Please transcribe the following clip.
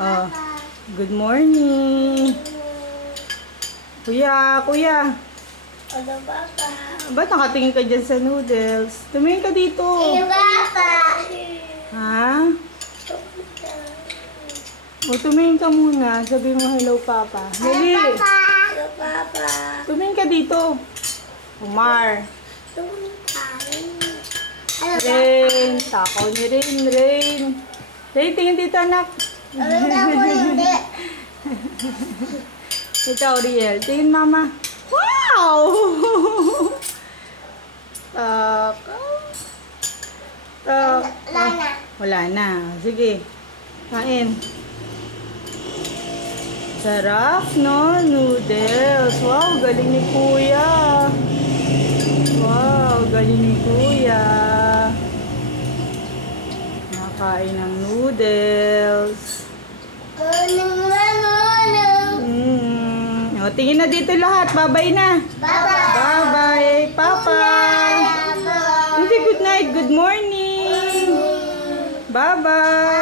Oh, good morning. Kuya. Ano, Papa? Ba't nakatingin ka dyan sa noodles? Tumingin ka dito. Hello, Papa. Ha? O, tumingin ka muna. Sabi mo, hello, Papa. Dali. Hello, Papa. Tumingin ka dito. Umar. Rain. Takaw ni Rain. Rain, tingin dito, anak. Hindi. Ikaw, Riel. Tingin, Mama. Wow! Wala na. Sige. Kain. Sarap, no? Noodles. Wow, galing ni Kuya. Wow, galing ni Kuya. Nakain ng noodles. O, tingin na dito lahat. Bye-bye na. Bye-bye, Papa. Hindi, good night. Good morning. Bye-bye.